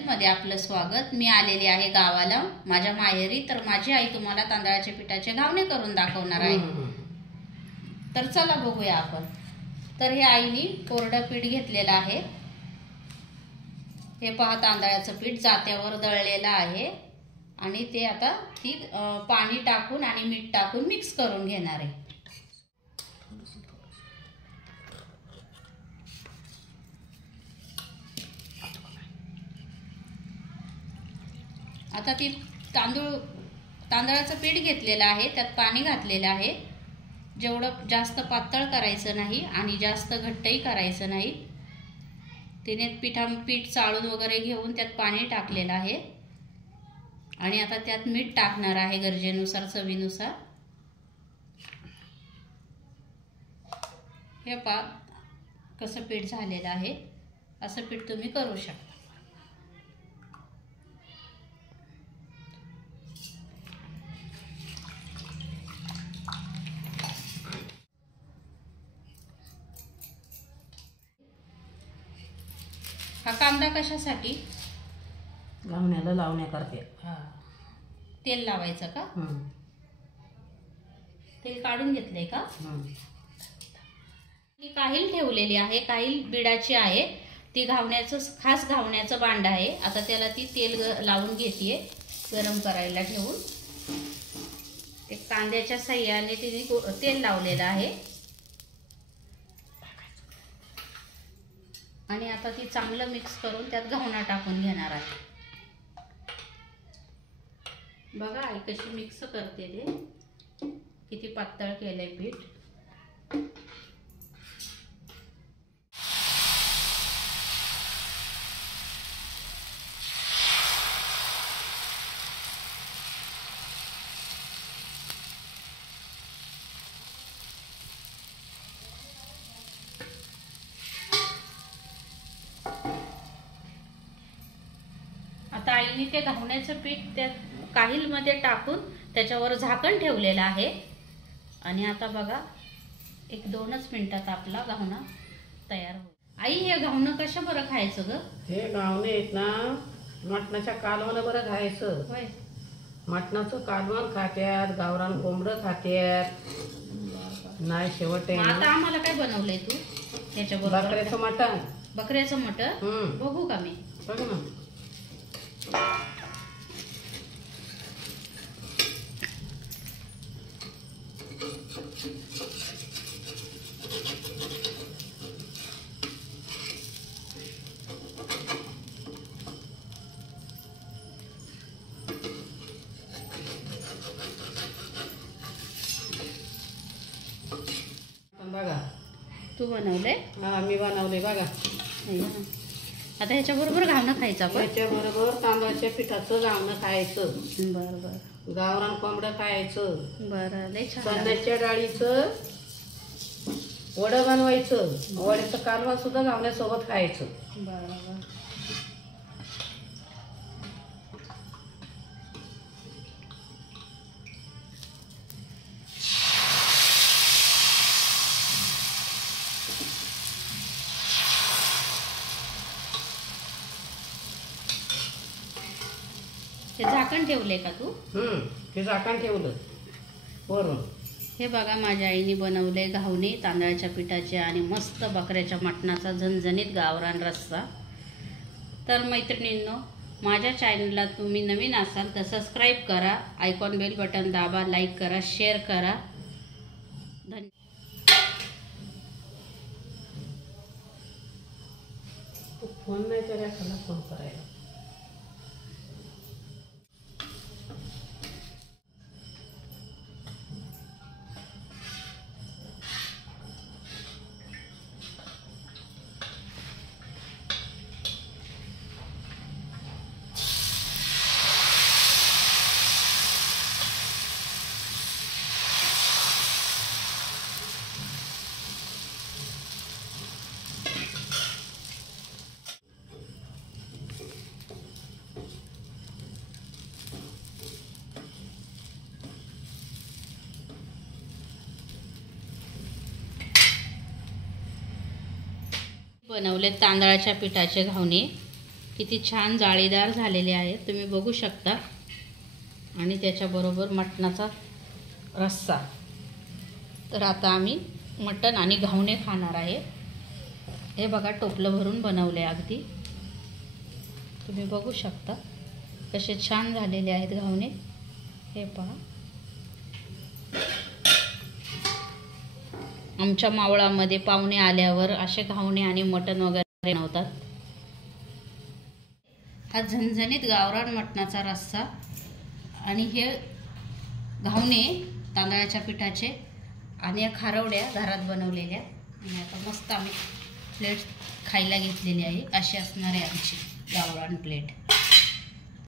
मध्ये आपलं स्वागत। मी आलेली आहे गावाला माझ्या माहेरी। तर माझी आई तुम्हाला तांदळाच्या पिठाचे घावणे करून दाखवणार आहे। तर चला बघूया आपण। तर हे आईनी कोरडं पीठ घेतलेलं आहे। हे पहा, तांदळाचं पीठ जात्यावर दळलेलं आहे आणि ते आता ती पाणी टाकून आणि मीठ टाकून मिक्स करून घेणार आहे। आता ती तांदळाचं पीठ घेतलेलं आहे, त्यात पाणी घातलेलं आहे। जेवढं जास्त पातळ करायचं नाही आणि जास्त घट्टही करायचं नाही। तिने पीठ चाळून वगैरे घेऊन त्यात पाणी टाकलेलं आहे आणि आता त्यात मीठ टाकणार आहे गरजेनुसार, चवीनुसार। हे पहा कसं पीठ झालेलं आहे। असं पीठ तुम्ही करू शकता। हा कांदा कशासाठी? घावण्याला लावण्याकरता। हा, तेल लावायचं का? तेल काढून घेतलंय का? ती काहील ठेवलेली आहे, काहील बिडाची आहे। ती खास घावण्याचं भांड आहे। आता त्याला ती तेल लावून घेतेय, गरम करायला ठेवून। ते कांद्याच्या साह्याने तिने तेल लावलेलं आहे आणि आता ती चांगलं मिक्स करून त्यात घावणा टाकून घेणार आहे। बघा आई कशी मिक्स करते ते, किती पातळ केलंय पीठ। आता आईने ते घावण्याचं पीठ त्या काहीलमध्ये टाकून त्याच्यावर झाकण ठेवलेलं आहे आणि आता बघा 1-2च मिनिटात आपला घावणा तयार होईल। आई, हे घावणं कशा बरं खायचं ग? हे घावणे आहेत ना, मटणाच्या कालवण बरं खायचं। होय, मटणाचं कालवण खात्यात, गावरान कोंबडं खात्यात। नाही शेवट आता आम्हाला काय बनवलंय तू त्याच्याबरोबर? बकऱ्याचं मटण। बकऱ्याचं मटण बघू का मी? बघ ना। बघा, तू बनवलंय? हा, मी बनवले बघा। आता ह्याच्याबरोबर घावणं खायचं आपण? ह्याच्याबरोबर तांदळाच्या पिठाचं घावणं खायचं। बरं बरं। गावरान कोंबडं खायचं। बरं, लय छान। चण्याच्या डाळीचं वडं बनवायचं। वड्याचं कालवण सुद्धा घावण्यासोबत खायचं। बरं बरं। हे झाकण ठेवलंय का तू? हे झाकण ठेवलं वरून। हे बघा, माझ्या आईने बनवले घावणे तांदळाच्या पिठाचे आणि मस्त बकऱ्याच्या मटणाचा झणझणीत गावरान रस्सा। तर मैत्रिणींनो, माझ्या चॅनलला तुम्ही नवीन असाल तर सबस्क्राईब करा, आयकॉन बेल बटन दाबा, लाईक करा, शेअर करा। फोन नाही तर एखादा फोन करायला। बनवले तांदळाच्या पिठाचे घावणे। किती छान जाळीदार झालेले आहेत तुम्ही बघू शकता. आणि त्याच्याबरोबर मटणाचा रस्सा. तर आता आम्ही मटण आणि घावणे खाणार आहे. हे बघा टोपलं भरून बनवले अगदी. तुम्ही बघू शकता कसे छान झालेले आहेत घावणे. हे पहा, आमच्या मावळामध्ये पाहुणे आल्यावर असे घावणे आणि मटण वगैरे बनवतात. हा झणझणीत गावरान मटणाचा रस्सा आणि हे घावणे तांदळाच्या पिठाचे आणि या खारवड्या घरात बनवलेल्या. आणि आता मस्त आम्ही प्लेट खायला घेतलेली आहे. अशी असणार आहे आमची गावरान प्लेट.